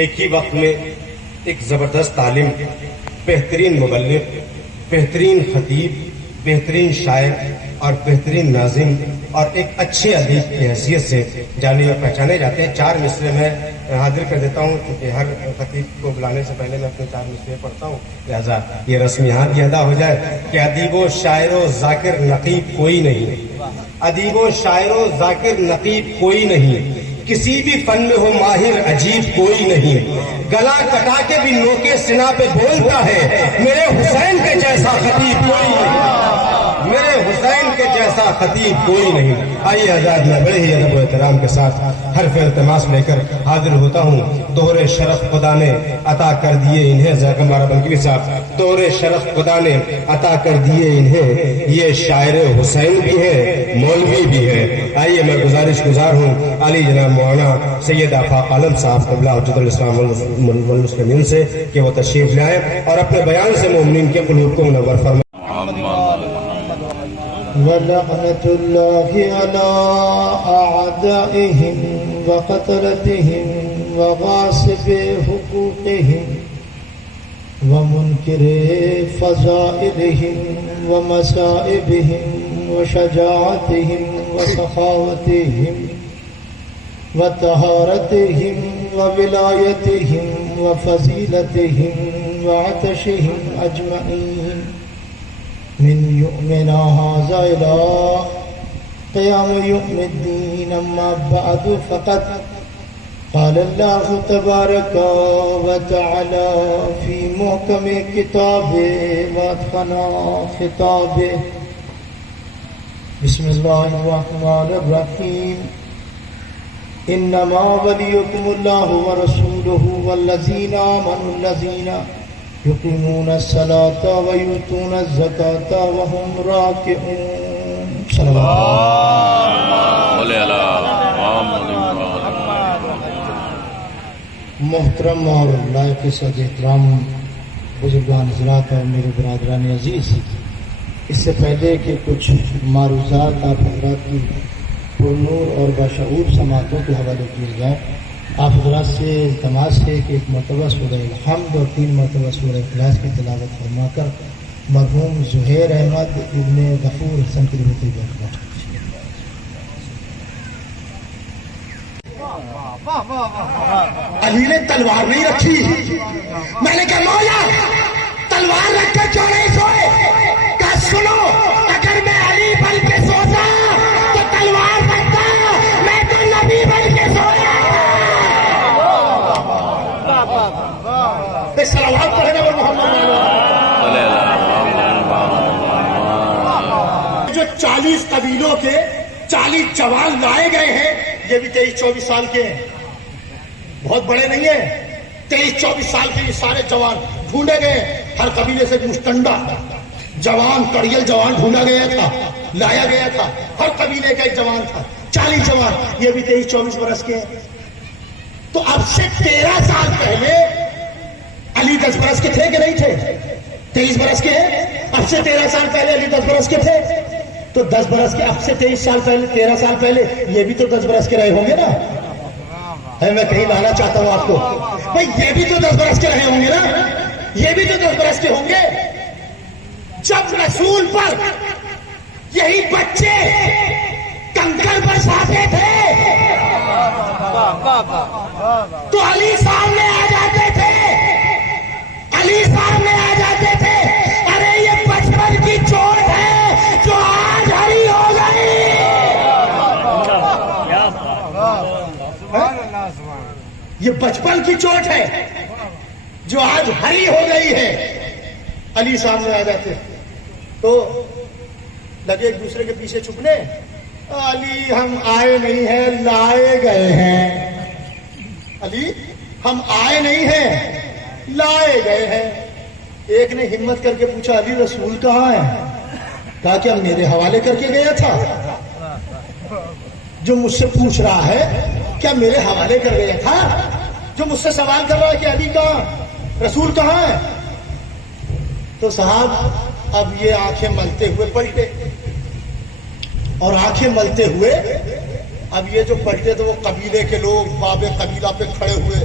ایک ہی وقت میں ایک زبردست عالم، بہترین مبلغ، بہترین خطیب، بہترین شاعر اور بہترین ناظم اور ایک اچھے ادیب کی حیثیت سے جانے اور پہچانے جاتے ہیں۔ 4 مصرے میں حاضر کر دیتا ہوں کیونکہ ہر خطیب کو بلانے سے پہلے میں اپنے 4 مصرے پڑھتا ہوں، لہذا یہ رسم یہاں کی ادا ہو جائے کہ ادیب و شاعر و ذاکر نقیب کوئی نہیں، ادیب و شاعر و ذاکر نقیب کوئی نہیں، کسی بھی فن میں ہو ماہر عجیب کوئی نہیں، گلا کٹا کے بھی نوکے سنا پہ بولتا ہے، میرے حسین کے جیسا خطیب کوئی نہیں، میرے حسین کے جیسا خطیب کوئی نہیں۔ آئیے حضرات، میں بڑے ہی ادب و احترام کے ساتھ حرف التماس لے کر حاضر ہوتا ہوں۔ دوہرے شرف خدا نے عطا کر دیے انہیں، ذاکر ہمارا بلکہ صاحب، دوہرے شرف خدا نے عطا کر دیے انہیں، یہ شاعر حسین بھی ہے مولوی بھی ہے۔ آئیے میں گزارش گزار ہوں علی جناب مولانا سید آفاق عالم صاحب قبلہ حجت الاسلام والمسلمین سے کہ وہ تشریف لائیں اور اپنے بیان سے مومنین کے قلوب کو منور فرمائیں۔ وَلَعْنَةُ اللَّهِ عَلَىٰ أَعْدَائِهِمْ وَقَتْلَتِهِمْ وَغَاصِبِ حُقُوقِهِمْ وَمُنْكِرِ فَضَائِلِهِمْ وَمَصَائِبِهِمْ وَشَجَاعَتِهِمْ وَسَخَاوَتِهِمْ وَطَهَارَتِهِمْ وَوِلَایَتِهِمْ وَفَضِیلَتِهِمْ وَعَطَشِهِمْ أَجْمَعِينَ من يؤمنا هذا إلى قيام يوم الدين، أما بعد فقد قال الله تبارك وتعالى في محكم كتابه وأتقن خطابه. بسم الله الرحمن الرحيم. إنما وليكم الله ورسوله والذين آمنوا الذين يقيمون الصلاة ويؤتون الزكاة وهم راكعون. صلی اللہ محترم اور لائق صد احترام بزرگان حضرات اور میرے برادران عزیز، اس سے پہلے کہ کچھ معروضات آپ حضرات کی پرنور اور بشعور سماعتوں کے حوالے کیے جائیں، آپ حضرات سے التماس ہے کہ ایک مرتبہ سورہ الحمد اور 3 مرتبہ سورہ اخلاص کی تلاوت فرما کر مرحوم زہیر احمد ابن غفور حسن کی روح کو علی نے تلوار نہیں رکھی، میں نے کہا مولا تلوار رکھ کر کیوں نہیں سوئے؟ کہا سنو، اگر میں علی بن کے سوتا تو تلوار رکھتا، میں تو نبی بن کے سویا۔ صلوات پڑھنے پر محمد جو 40 قبیلوں کے 40 جوان لائے گئے ہیں، یہ بھی 23-24 سال کے ہیں، بہت بڑے نہیں ہیں۔ 23-24 سال کے یہ سارے جوان ڈھونڈے گئے، ہر قبیلے سے مشتنڈا جوان، کڑیل جوان ڈھونڈا گیا تھا، لایا گیا تھا، ہر قبیلے کا ایک جوان تھا، 40 جوان، یہ بھی 23-24 برس کے ہیں۔ تو اب سے 13 سال پہلے علی 10 برس کے تھے کہ نہیں تھے؟ 23 برس کے ہیں، اب سے 13 سال پہلے علی 10 برس کے تھے، تو 10 برس کے اب سے 23 سال پہلے 13 سال پہلے یہ بھی تو 10 برس کے رہے ہوں گے نا؟ میں کہیں لانا چاہتا ہوں آپ کو، بھائی یہ بھی تو 10 برس کے رہے ہوں گے نا، یہ بھی تو 10 برس کے ہوں گے۔ جب رسول پر یہی بچے کنکر برساتے تھے تو علی سامنے آ جاتے تھے، علی سامنے آ جاتے تھے، ارے یہ بچپن کی چوٹ ہے جو آج ہری ہو گئی، یہ بچپن کی چوٹ ہے جو آج ہری ہو گئی ہے۔ علی سامنے آ جاتے تو لگے ایک دوسرے کے پیچھے چھپنے، علی ہم آئے نہیں ہیں، لائے گئے ہیں، علی ہم آئے نہیں ہیں، لائے گئے ہیں۔ ایک نے ہمت کر کے پوچھا علی رسول کہاں ہے؟ کہا کہ میرے حوالے کر کے گیا تھا، جو مجھ سے پوچھ رہا ہے کیا میرے حوالے کر گیا تھا، جو مجھ سے سوال کر رہا ہے کہ علی کہاں، رسول کہاں ہے؟ تو صاحب اب یہ آنکھیں ملتے ہوئے پلٹے، اور آنکھیں ملتے ہوئے اب یہ جو پلٹے تو وہ قبیلے کے لوگ باب قبیلہ پہ کھڑے ہوئے،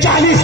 40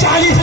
40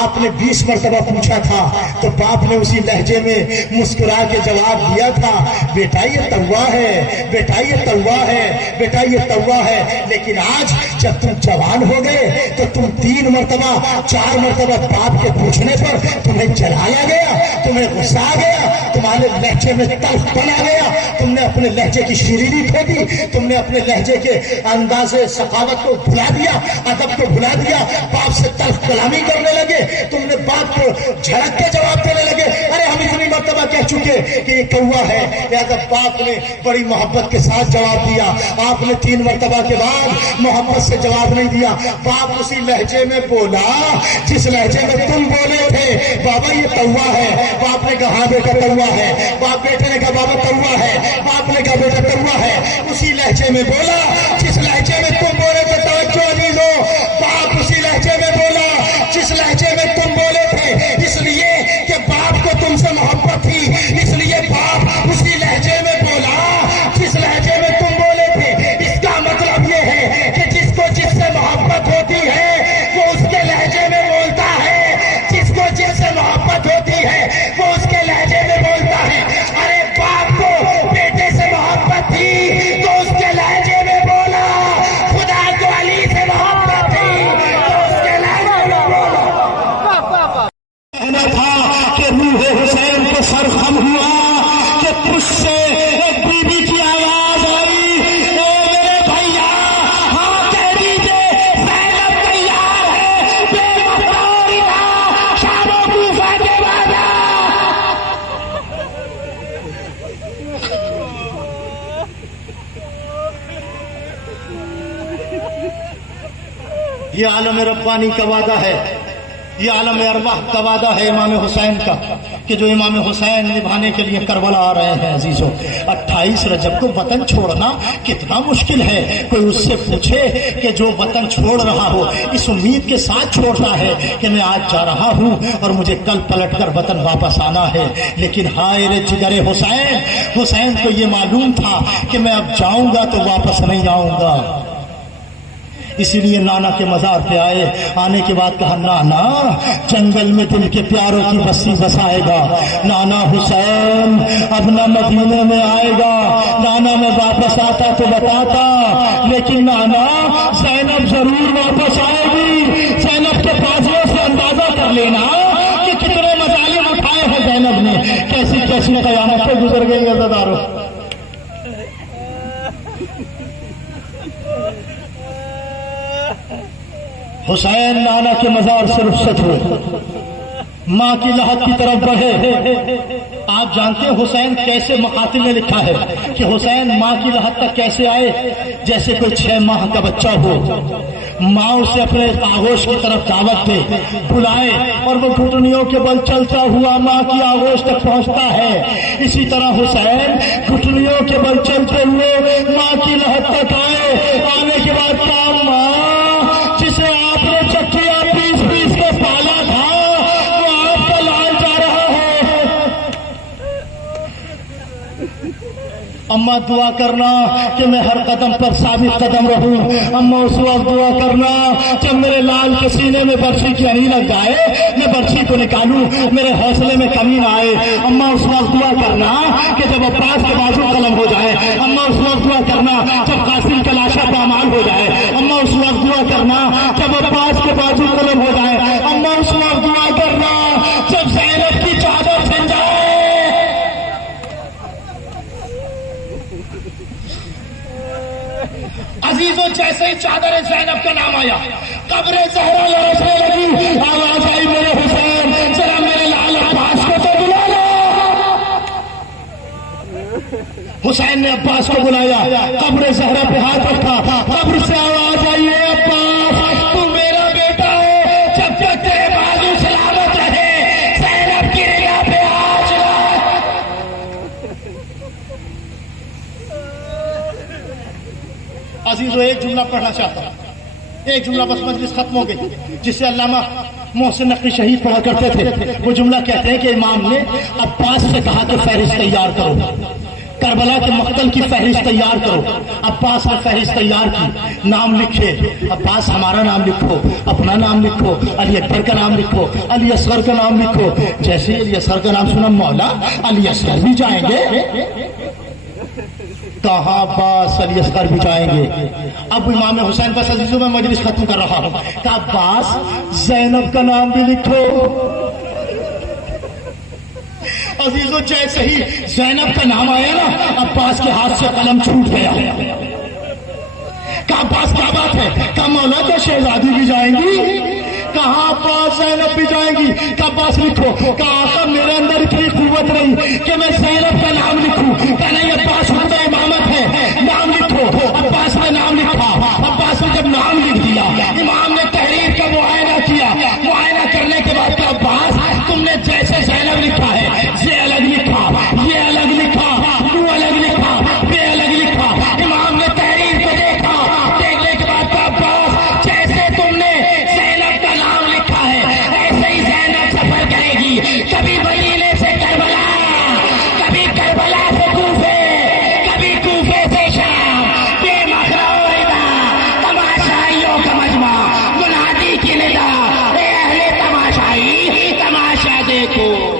آپ نے 20 مرتبہ پوچھا تھا تو باپ نے اسی لہجے میں مسکرا کے جواب دیا تھا، بیٹا یہ توا ہے، بیٹا یہ توا ہے، بیٹا یہ توا ہے۔ لیکن آج جب تم جوان ہو گئے تو تم 3 مرتبہ 4 مرتبہ باپ کے پوچھنے پر تمہیں جلایا گیا، تمہیں غصہ آ گیا، تمہارے لہجے میں تلخ پن آ گیا، تم نے اپنے لہجے کی شیرینی کھو دی، تم نے اپنے لہجے کے انداز ثقافت کو بھلا دیا، ادب کو بھلا دیا، باپ سے تلخ کلامی کرنے لگے، تم نے باپ کو جھڑک کے جواب دینے لگے، ارے ہم اتنی مرتبہ کہہ چکے کہ یہ کوا ہے۔ لہذا باپ نے بڑی محبت کے ساتھ جواب دیا، آپ نے 3 مرتبہ کے بعد محبت سے جواب نہیں دیا، باپ اسی لہجے میں بولا جس لہجے میں تم بولے تھے، بابا یہ توا ہے۔ باپ نے کہا بیٹا توا ہے، باپ بیٹے نے کہا بابا توا ہے، باپ نے کہا بیٹا توا ہے، اسی لہجے میں بولا جس لہجے میں تم بولے تھے۔ توجہ عزیزو، باپ اسی لہجے میں بولا جس لہجے میں تم بولے تھے، اس لیے کہ باپ کو تم سے محبت تھی، اس لیے باپ اسی لہجے میں بولا جس لہجے میں تم بولے تھے۔ اس کا مطلب یہ ہے کہ جس کو جس سے محبت ہوتی ہے وہ اس کے لہجے میں بولتا ہے، جس کو جس سے محبت ہوتی ہے وہ اس کے لہجے میں بولتا ہے۔ ارے باپ کو بیٹے سے محبت تھی تو اس کے لہجے میں بولا، خدا کو علی سے محبت تھی تو اس کے لہجے میں بولا۔ کہنا تھا کہ روح حسین کو سر خم ہوا کہ پشت سے ایک بی بی کی آواز آئی، اے میرے بھیا ہاں کہہ دیجئے زینب تیار ہے، بے مقراری تھا شام و کوفہ کے بازار۔ یہ عالم ربانی کا وعدہ ہے، یہ عالم ارواح کا وعدہ ہے امام حسین کا کہ جو امام حسین نبھانے کے لیے کربلا آ رہے ہیں۔ عزیزو 28 رجب کو وطن چھوڑنا کتنا مشکل ہے، کوئی اس سے پوچھے کہ جو وطن چھوڑ رہا ہو اس امید کے ساتھ چھوڑتا ہے کہ میں آج جا رہا ہوں اور مجھے کل پلٹ کر وطن واپس آنا ہے، لیکن ہائے رے جگر حسین، حسین کو یہ معلوم تھا کہ میں اب جاؤں گا تو واپس نہیں آؤں گا، اسی لیے نانا کے مزار پہ آئے، آنے کے بعد کہا نانا جنگل میں دل کے پیاروں کی بستی بسائے گا، نانا حسین اب نہ مدینے میں آئے گا، نانا میں واپس آتا تو بتاتا، لیکن نانا زینب ضرور واپس آئے گی، زینب کے فاصلے سے اندازہ کر لینا کہ کتنے مظالم اٹھائے ہیں زینب نے، کیسی کیسی قیامتیں گزر گئی عزادارو۔ حسین نانا کے مزار سے رخصت ہوئے، ماں کی لحد کی طرف بڑھے۔ آپ جانتے ہیں حسین کیسے مقاتل میں لکھا ہے کہ حسین ماں کی لحد تک کیسے آئے، جیسے کوئی 6 ماہ کا بچہ ہو، ماں اسے اپنے آغوش کی طرف دعوت دے، بلائے اور وہ گھٹنیوں کے بل چلتا ہوا ماں کی آغوش تک پہنچتا ہے، اسی طرح حسین گھٹنیوں کے بل چلتے ہوئے ماں کی لحد تک آئے، آنے کے بعد کہا ماں جسے آپ نے چکیا پیس پیس کے پالا تھا وہ آپ کا لال جا رہا ہے، اماں دعا کرنا کہ میں ہر قدم پر ثابت قدم رہوں، اماں اس وقت دعا کرنا جب میرے لال کے سینے میں برچھی کی عری لگ جائے، میں برچھی کو نکالوں میرے حوصلے میں کمی نہ آئے، اماں اس وقت دعا کرنا کہ جب عباس کے بازو قلم ہو جائے، اماں اس وقت دعا کرنا جب قاسم کا لاشا پامال ہو جائے، اماں اس وقت دعا کرنا جب عباس کے بازو قلم ہو جائے، اماں اس وقت دعا کرنا جب زینب کی چادر سن جائے۔ عزیزوں جیسے ہی چادر زینب کا نام آیا قبر زہرا لرزنے لگی، آواز آئی میرے حسین ذرا میرے لال عباس کو تو بلا لو۔ حسین نے عباس کو بلایا، قبر زہرا پہ ہاتھ رکھا، قبر سے آواز آئی ہے عباس تو میرا بیٹا ہے، جب تک تیرے بازو سلامت رہے زینب کی ریا پہ آج عزیزو ایک جملہ پڑھنا چاہتا ہوں، ایک جملہ بس مجلس ختم ہو گئی، جسے علامہ محسن نقوی شہید پڑھا کرتے تھے۔ وہ جملہ کہتے ہیں کہ امام نے عباس سے کہا کہ فہرست تیار کرو، کربلا کے مقتل کی فہرست تیار کرو. عباس نے فہرست تیار کی, نام لکھے. عباس ہمارا نام لکھو, اپنا نام لکھو, علی اکبر کا نام لکھو, علی اصغر کا نام لکھو. جیسے علی اصغر کا نام سنا مولا علی اصغر بھی جائیں گے. کہاں عباس علی اصغر بھی جائیں گے. اب امام حسین بس عزیزوں میں مجلس ختم کر رہا ہوں. کہ عباس زینب کا نام بھی لکھو. عزیزوں جیسے ہی زینب کا نام آیا نا, عباس کے ہاتھ سے قلم چھوٹ گیا. کہ عباس کیا بات ہے, کہ مولا کیا شہزادی بھی جائیں گی. کہاں عباس زینب بھی جائیں گی. کہ عباس لکھو. کہ آقا میرے اندر اتنی قوت نہیں کہ میں زینب کا نام لکھوں. کہ نہیں عباس حکم امامت ہے, نام لکھو. عباس نے نام لکھا. عباس نے جب نام لکھ دیا, امام نے تحریر کا معائنہ کیا. معائنہ کرنے کے بعد کہ عباس تم نے جیسے زینب لکھا ہے یہ الگ لکھا, یہ الگ لکھا, وہ الگ لکھا, یہ الگ لکھا. امام نے تحریر کو دیکھا. دیکھنے کے بعد کہ عباس جیسے تم نے زینب کا نام لکھا ہے ایسے ہی زینب سفر کرے گی. کبھی مدینے سے کربلا, کبھی کربلا سے کوفے, کبھی کوفے سے شام. بے مخرو ردا تماشائیوں کا مجمع, منادی کی ندا, اے اہل تماشائی تماشا دیکھو.